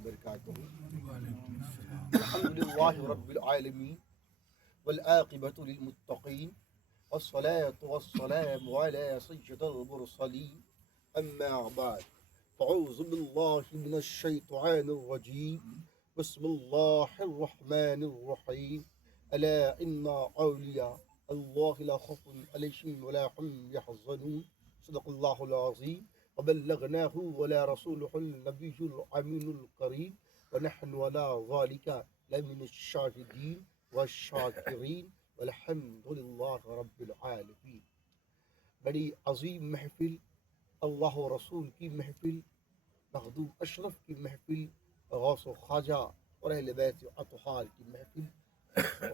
وبرکاتہ. الحمد للہ رب العالمین والعاقبۃ للمتقین والصلاة والسلام على سید المرسلین. اما بعد فاعوذ باللہ من الشیطان الرجیم. بسم اللہ الرحمن الرحیم. الا ان اولیاء اللہ لا خوف علیہم ولا هم يحزنون. صدق اللہ العظیم. وبلغناه ولا رسوله النبي الأمين الكريم ونحن ولا ذلك لمن الشاهدين والشاكرين والحمد لله رب العالمين. بڑی عظیم محفل، اللہ و رسول کی محفل، مخدوم اشرف کی محفل، غوث و خواجہ اور اہل بیت اطہار کی محفل،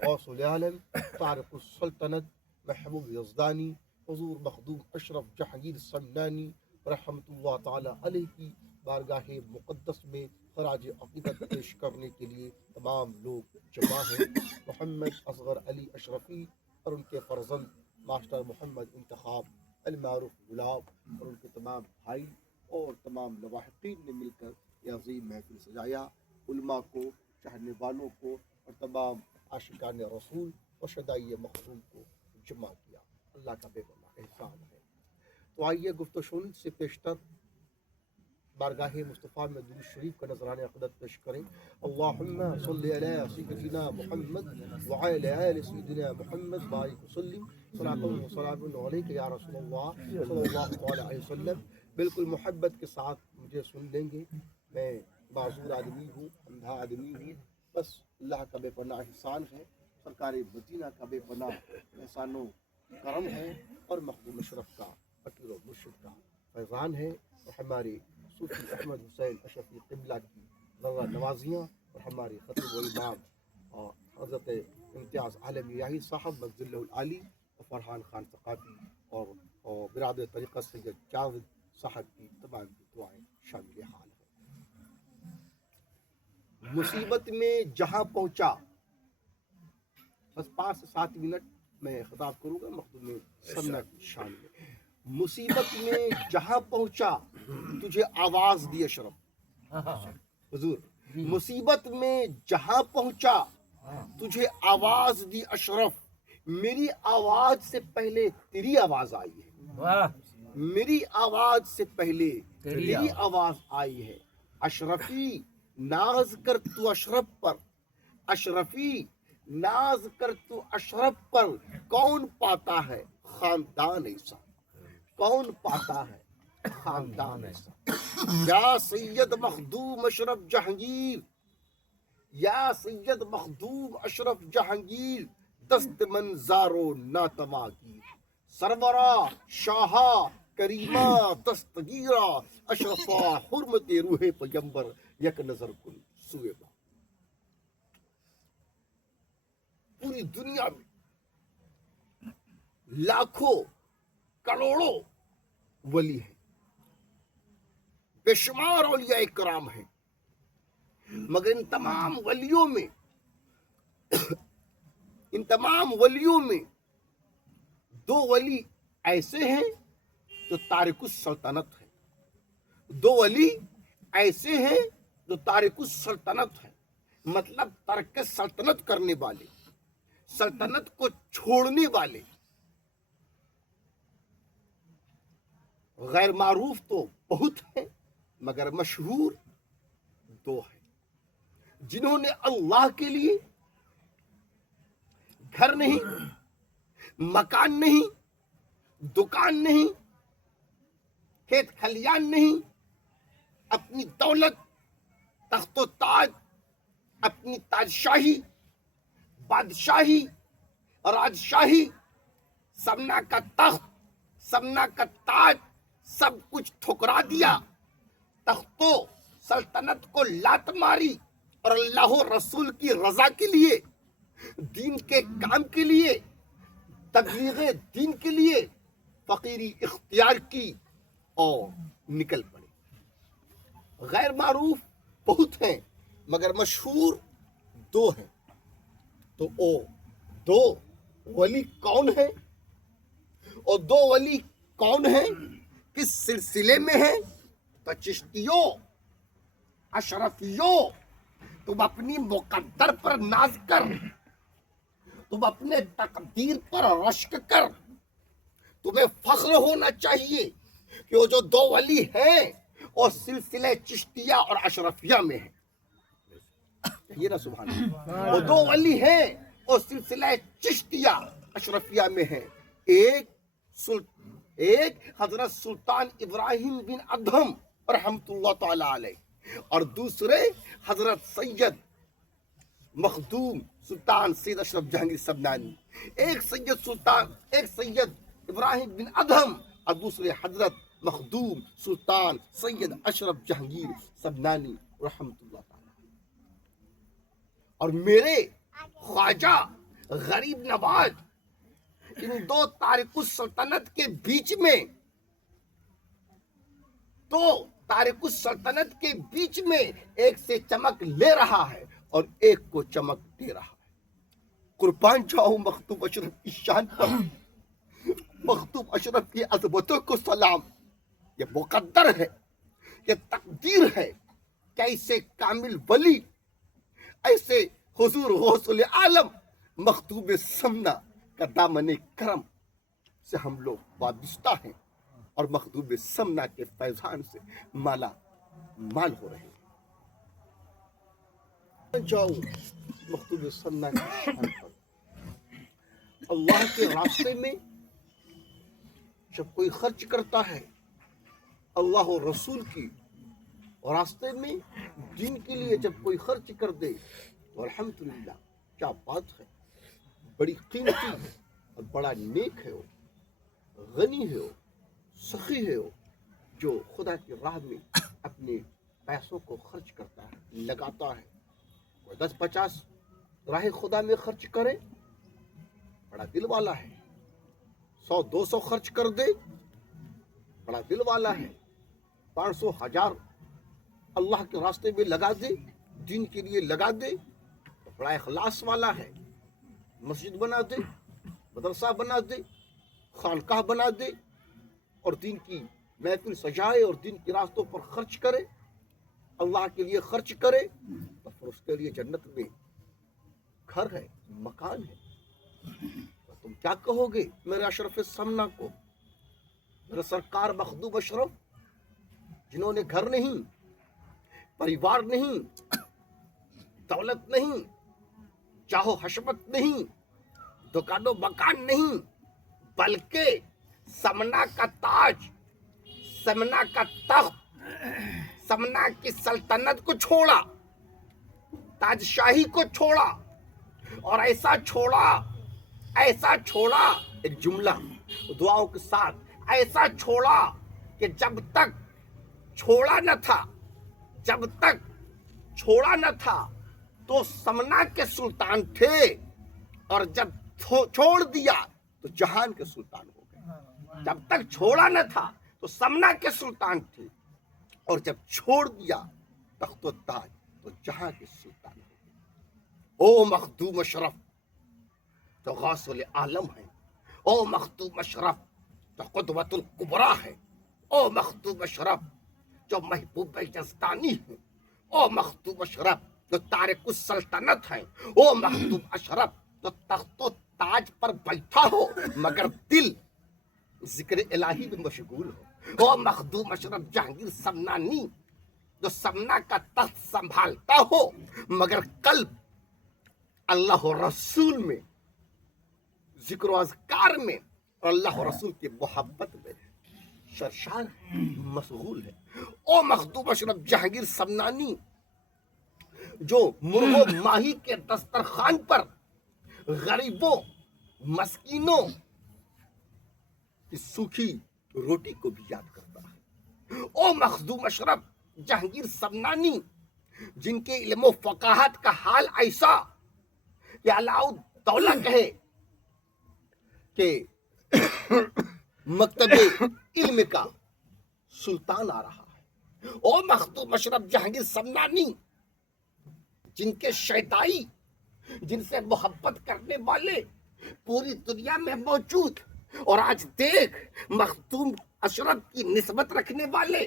غوث العالم طارق السلطنت محبوب یزدانی حضور مخدوم اشرف جہانگیر سمنانی رحمۃ اللہ تعالی علیہ کی بارگاہ مقدس میں خراج عقیدت پیش کرنے کے لیے تمام لوگ جمع ہیں. محمد اصغر علی اشرفی اور ان کے فرزند ماسٹر محمد انتخاب المعروف گلاب اور ان کے تمام بھائی اور تمام لواحقین نے مل کر یہ عظیم محفل سجایا. علماء کو، چاہنے والوں کو اور تمام عاشقان رسول اور شدائی مخدوم کو جمع کیا. اللہ کا بے پناہ احسان ہے. تو آئیے گفت و شنید سے پیشتر بارگاہ مصطفیٰ میں درود شریف کا نذرانہ عقیدت پیش کریں. اللہم صلی علی سیدنا محمد وعلی آل سیدنا محمد بارک وسلم صلاۃ و سلام علیک یا رسول اللہ صلی اللہ علیہ وسلم. بالکل محبت کے ساتھ مجھے سن لیں گے. میں معذور آدمی ہوں، اندھا آدمی ہوں، بس اللہ کا بے پناہ احسان ہے، سرکار مدینہ کا بے پناہ احسان و کرم ہے اور مخدوم اشرف کا فقیر و مرشد کا فیضان ہے اور ہمارے صوفی احمد حسین اشرفی قبلہ کی ذرہ نوازیاں اور ہمارے خطیب و امام اور حضرت امتیاز عالم یاہی صاحب مجزل العالی اور فرحان خان ثقافی اور برادر طریقہ سید جاوید صاحب کی تمام کی دعائیں شامل حال ہیں. مصیبت میں جہاں پہنچا، بس 5 سے 7 منٹ میں خطاب کروں گا مخدوم سمنا کی شان میں. مصیبت میں جہاں پہنچا تجھے آواز دی اشرف. حضور مصیبت میں جہاں پہنچا تجھے آواز دی اشرف. میری آواز سے پہلے تیری آواز آئی ہے، میری آواز سے پہلے تیری آواز آئی ہے. اشرفی ناز کر تو اشرف پر، اشرفی ناز کر تو اشرف پر. کون پاتا ہے خاندان ایسا، کون پاتا ہے خاندان ایسا. یا سید مخدوم اشرف جہانگیر، یا سید مخدوم اشرف جہانگیر، دست منظارو ناتما گیر. سرورا شاہا کریمہ دستگیرہ، اشرفا حرمت روح پیمبر، یک نظر کن سوئے با. پوری دنیا میں لاکھوں کروڑوں ولی ہیں، بے شمار اولیاء کرام ہیں، مگر ان تمام ولیوں میں 2 ولی ایسے ہیں جو تارک السلطنت ہیں. 2 ولی ایسے ہیں جو تارک السلطنت ہیں، مطلب ترک سلطنت کرنے والے، سلطنت کو چھوڑنے والے. غیر معروف تو بہت ہیں مگر مشہور 2 ہیں، جنہوں نے اللہ کے لیے گھر نہیں، مکان نہیں، دکان نہیں، کھیت کھلیان نہیں، اپنی دولت، تخت و تاج، اپنی تاجشاہی، بادشاہی، راجشاہی، سمنا کا تخت، سمنا کا تاج، سب کچھ ٹھکرا دیا. تخت و سلطنت کو لات ماری اور اللہ و رسول کی رضا کے لیے، دین کے کام کے لیے، تبلیغ دین کے لیے فقیری اختیار کی اور نکل پڑے. غیر معروف بہت ہیں مگر مشہور 2 ہیں. تو او 2 ولی کون ہیں؟ اور 2 ولی کون ہیں؟ کس سلسلے میں ہیں؟ تو چشتیوں اشرفیوں تم اپنی مقدر پر ناز کر، تم اپنے تقدیر پر رشک کر، تمہیں فخر ہونا چاہیے کہ وہ جو دو ولی ہیں وہ سلسلہ چشتیہ اور اشرفیہ میں ہیں. یہ نا سبحان اللہ، وہ دو ولی ہیں وہ سلسلہ چشتیہ اشرفیہ میں ہیں. ایک حضرت سلطان ابراہیم بن ادہم رحمت اللہ تعالی علیہ، اور دوسرے حضرت سید مخدوم سلطان سید اشرف جہانگیر سبنانی. ایک سید ابراہیم بن ادہم اور دوسرے حضرت مخدوم سلطان سید اشرف جہانگیر سبنانی رحمت اللہ تعالی. اور میرے خواجہ غریب نواز ان دو تارک السلطنت کے بیچ میں، ایک سے چمک لے رہا ہے اور ایک کو چمک دے رہا ہے. قربان جاؤں مخدوم اشرف کی شان پر، مخدوم اشرف کی عظمتوں کو سلام. یہ مقدر ہے، یہ تقدیر ہے کہ ایسے کامل ولی، ایسے حضور غوث العالم مخدوم سمنا کا دامن کرم سے ہم لوگ وابستہ ہیں اور مخدوم سمنا کے فیضان سے مالا مال ہو رہے ہیں. جاؤ مخدوم سمنا کی شان پر. اللہ کے راستے میں جب کوئی خرچ کرتا ہے، اللہ و رسول کی راستے میں دین کے لیے جب کوئی خرچ کر دے تو الحمدللہ کیا بات ہے، بڑی قیمتی ہے اور بڑا نیک ہے، وہ غنی ہے، وہ سخی ہے، وہ جو خدا کی راہ میں اپنے پیسوں کو خرچ کرتا ہے، لگاتا ہے. کوئی 10-50 راہ خدا میں خرچ کرے، بڑا دل والا ہے. 100-200 خرچ کر دے، بڑا دل والا ہے. 500-1000 اللہ کے راستے میں لگا دے، دین کے لیے لگا دے، تو بڑا اخلاص والا ہے. مسجد بنا دے، مدرسہ بنا دے، خانقاہ بنا دے اور دین کی محفل سجائے اور دین کے راستوں پر خرچ کرے، اللہ کے لیے خرچ کرے، تو پھر اس کے لیے جنت میں گھر ہے، مکان ہے. تو تم کیا کہو گے میرے اشرف سمنا کو، میرے سرکار مخدوم اشرف جنہوں نے گھر نہیں، پریوار نہیں، دولت نہیں، چاہو حشمت نہیں، دکان و مکان نہیں، بلکہ سمنا کا تاج، سمنا کا تخت، سمنا کی سلطنت کو چھوڑا، تاج شاہی کو چھوڑا، اور ایسا چھوڑا ایک جملہ دعاؤں کے ساتھ، ایسا چھوڑا کہ جب تک چھوڑا نہ تھا تو سمنا کے سلطان تھے، اور جب چھوڑ دیا تو جہان کے سلطان ہو گئے. جب تک چھوڑا نہ تھا تو سمنا کے سلطان تھے، اور جب چھوڑ دیا تخت و تاج تو جہاں کے سلطان ہو گئے. او مخدوم اشرف تو غوث العالم ہے، او مخدوم اشرف تو قدوۃ الکبریٰ ہے، او مخدوم اشرف جو محبوب یزدانی ہے، او مخدوم اشرف جو تارک السلطنت ہے، او مخدوم اشرف جو تخت و تاج پر بیٹھا ہو مگر دل ذکر الہی میں مشغول ہو، او مخدوم اشرف جہانگیر سمنانی جو سمنا کا تخت سنبھالتا ہو مگر قلب اللہ و رسول میں، ذکر و اذکار میں اور اللہ و رسول کی محبت میں سرشار مشغول ہے. او مخدوم اشرف جہانگیر سمنانی جو مرغ و ماہی کے دسترخوان پر غریبوں مسکینوں کی سوکھی روٹی کو بھی یاد کرتا ہے. او مخدوم اشرف جہانگیر سمنانی جن کے علم و فقاہت کا حال ایسا کہ علاء الدولہ کہے کہ مکتب علم کا سلطان آ رہا ہے. او مخدوم اشرف جہانگیر سمنانی جن کے شیدائی، جن سے محبت کرنے والے پوری دنیا میں موجود، اور آج دیکھ مخدوم اشرف کی نسبت رکھنے والے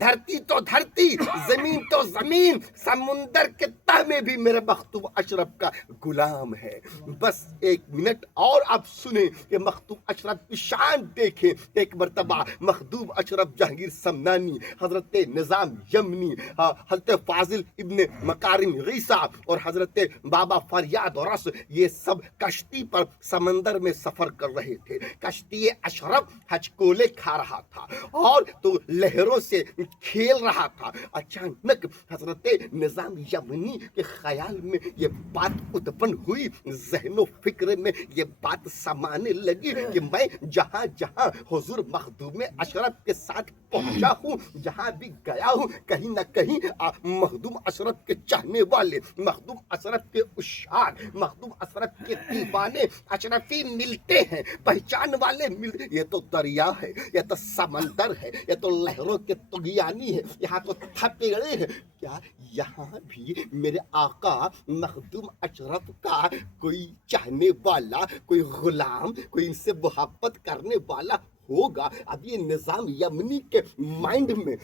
دھرتی تو دھرتی، زمین تو زمین، سمندر کے تہ میں بھی میرے مختوم اشرف کا غلام ہے۔ بس ایک منٹ اور آپ سنیں کہ مختوم اشرف کی شان دیکھیں۔ ایک مرتبہ مخدوم اشرف جہانگیر سمنانی، حضرت نظام یمنی، حضرت فاضل ابن مکارم غیثہ اور حضرت بابا فریاد رس، یہ سب کشتی پر سمندر میں سفر کر رہے تھے۔ کشتی اشرف ہچکولے کھا رہا تھا اور تو لہروں سے کھیل رہا تھا۔ اچانک حضرت نظام یمنی کے خیال میں یہ بات اتپن ہوئی، ذہن و فکر میں یہ بات سمانے لگی کہ میں جہاں جہاں حضور مخدوم اشرف کے ساتھ پہنچا ہوں، جہاں بھی گیا ہوں، کہیں نہ کہیں مخدوم اشرف کے چاہنے والے، مخدوم اشرف کے عشاق، مخدوم اشرف کے دیوانے اشرفی ملتے ہیں، پہچان والے ملتے۔ یہ تو دریا ہے، یہ تو سمندر ہے، یہ تو لہروں کے طغیانی ہے، یہاں تو تھپیڑے ہیں۔ کیا یہاں بھی میرے آقا مخدوم اشرف کا کوئی چاہنے والا، کوئی غلام، کوئی ان سے محبت کرنے والا ہوگا؟ اب یہ نظام یمنی کے مائنڈ میں،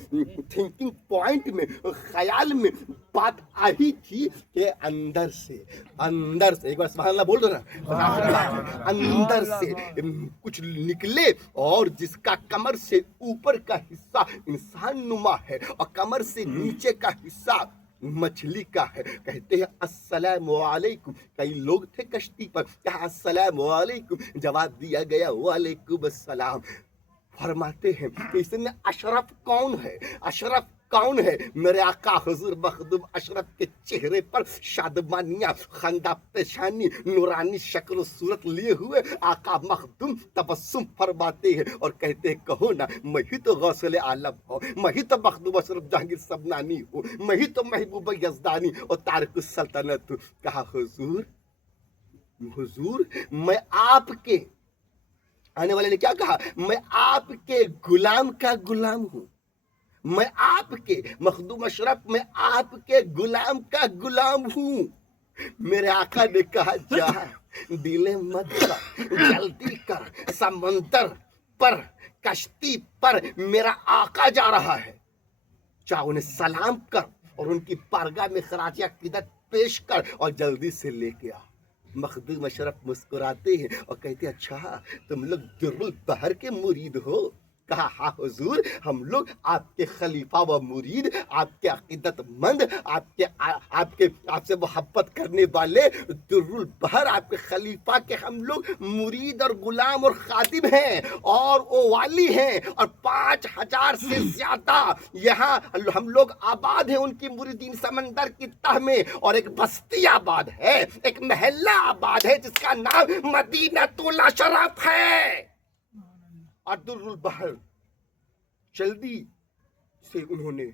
تھنکنگ پوائنٹ میں، خیال میں بات آئی تھی کہ اندر سے ایک بار سبحان اللہ بول رہا، اندر سے کچھ نکلے، اور جس کا کمر سے اوپر کا حصہ انسان نما ہے اور کمر سے نیچے کا حصہ مچھلی کا ہے۔ کہتے ہیں السلام علیکم، کئی لوگ تھے کشتی پر، کہا السلام علیکم، جواب دیا گیا وعلیکم السلام۔ فرماتے ہیں کہ اس نے اشرف کون ہے؟ اشرف کون ہے؟ میرے آقا حضور مخدوم اشرف کے چہرے پر شادمانیاں، خندہ پیشانی، نورانی شکل و صورت لیے ہوئے آقا مخدوم تبسم فرماتے ہیں اور کہتے ہیں کہو نا، میں ہی تو غوث عالم ہوں، میں ہی تو مخدوم اشرف جہانگیر سمنانی ہوں، میں ہی تو محبوب یزدانی اور تارک السلطنت ہوں۔ کہا حضور میں آپ کے، آنے والے نے کیا کہا؟ میں آپ کے غلام کا غلام ہوں، میں آپ کے مخدوم اشرف، میں آپ کے غلام کا غلام ہوں۔ میرے آقا نے کہا جا ڈیلے مت کر، جلدی کر، سمندر پر کشتی پر میرا آقا جا رہا ہے، جا انہیں سلام کر اور ان کی بارگاہ میں خراج عقیدت پیش کر اور جلدی سے لے کے آ۔ مخدوم اشرف مسکراتے ہیں اور کہتے ہیں اچھا تم لوگ در البحر کے مرید ہو؟ کہا ہاں حضور، ہم لوگ آپ کے خلیفہ و مرید، آپ کے عقیدت مند، آپ سے محبت کرنے والے، در البحر آپ کے خلیفہ کے ہم لوگ مرید اور غلام اور خادم ہیں اور والی ہیں، اور 5000 سے زیادہ یہاں ہم لوگ آباد ہیں ان کی مریدین سمندر کی تہ میں، اور ایک بستی آباد ہے، ایک محلہ آباد ہے جس کا نام مدینۃ الاشراف ہے۔ اور در البحر جلدی سے انہوں نے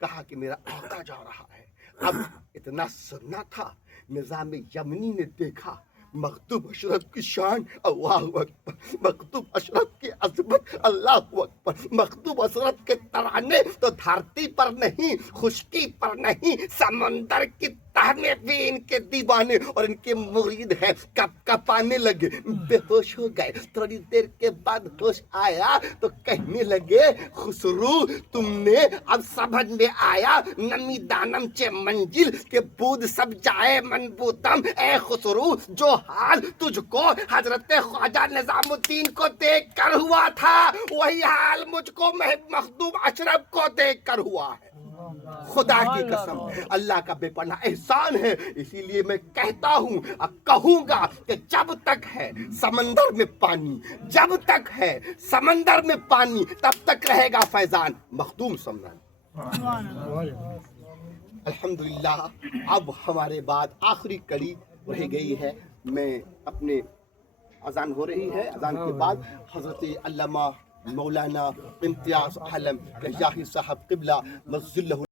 کہا کہ میرا آقا جا رہا ہے۔ اب اتنا سننا تھا، نظام یمنی نے دیکھا مخدوم اشرف کی شان، اللہ اکبر، مخدوم اشرف کی عظمت، اللہ اکبر، مخدوم اشرف کے ترانے تو دھرتی پر نہیں، خشکی پر نہیں، سمندر کی تہ میں بھی ان کے دیوانے اور ان کے مرید ہیں، کپ کپانے لگے، بے ہوش ہو گئے۔ تھوڑی دیر کے بعد ہوش آیا تو کہنے لگے خسرو تم نے اب سمجھ میں آیا، نمی دانم چے منزل کے بود سب جائے من بودم، اے خسرو جو حال تجھ کو حضرت خواجہ نظام الدین کو دیکھ کر ہوا تھا، وہی حال مجھ کو مخدوم اشرف کو دیکھ کر ہوا ہے۔ خدا کی قسم اللہ کا بے پناہ احسان ہے، اسی لیے میں کہتا ہوں، کہوں گا کہ جب تک ہے سمندر میں پانی، جب تک ہے سمندر میں پانی، تب تک رہے گا فیضان مخدوم سمنانی۔ الحمدللہ اب ہمارے بعد آخری کڑی رہ گئی ہے، میں اپنے اذان ہو رہی ہے، اذان کے بعد حضرت علامہ مولانا امتیاز عالم یحییٰ صاحب قبلہ مظلہ